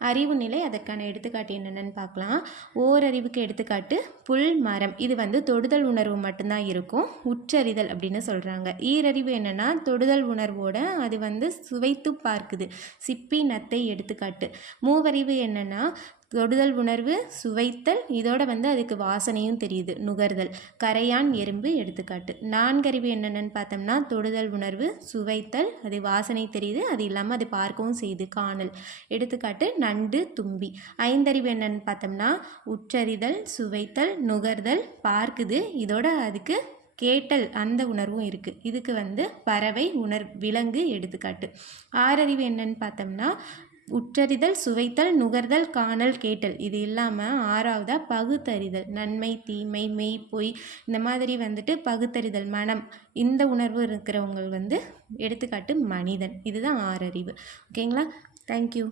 அறிவு நிலை அதற்கான எடுத்துக்காட்டு என்னென்னு பார்க்கலாம். ஓரறிவுக்கு எடுத்துக்காட்டு புல், மரம். இது வந்து தொடுதல் உணர்வு மட்டும்தான் இருக்கும். உற்றறிதல் அப்படின்னு சொல்கிறாங்க. ஈரறிவு என்னென்னா தொடுதல் உணர்வோட அது வந்து சுவைத்து பார்க்குது. சிப்பி, நத்தை எடுத்துக்காட்டு. மூவறிவு என்னென்னா தொடுதல் உணர்வு, சுவைத்தல், இதோட வந்து அதுக்கு வாசனையும் தெரியுது, நுகர்தல். கரையான், எறும்பு எடுத்துக்காட்டு. நான்கறிவு என்னென்னு பார்த்தோம்னா தொடுதல் உணர்வு, சுவைத்தல், அது வாசனை தெரியுது, அது இல்லாமல் அது பார்க்கவும் செய்யுது, காணல். எடுத்துக்காட்டு நண்டு, தும்பி. ஐந்தறிவு என்னென்னு பார்த்தோம்னா உற்றறிதல், சுவைத்தல், நுகர்தல், பார்க்குது, இதோட அதுக்கு கேட்டல் அந்த உணர்வும் இருக்குது. இதுக்கு வந்து பறவை, விலங்கு எடுத்துக்காட்டு. ஆறறிவு என்னன்னு பார்த்தோம்னா உற்றறிதல், சுவைத்தல், நுகர்தல், காணல், கேட்டல். இது இல்லாமல் ஆறாவதாக பகுத்தறிதல். நன்மை, தீமை, மெய், பொய், இந்த மாதிரி வந்துட்டு பகுத்தறிதல், மனம், இந்த உணர்வு இருக்கிறவங்க வந்து எடுத்துக்காட்டு மனிதன். இதுதான் ஆறறிவு. ஓகேங்களா? தேங்க்யூ.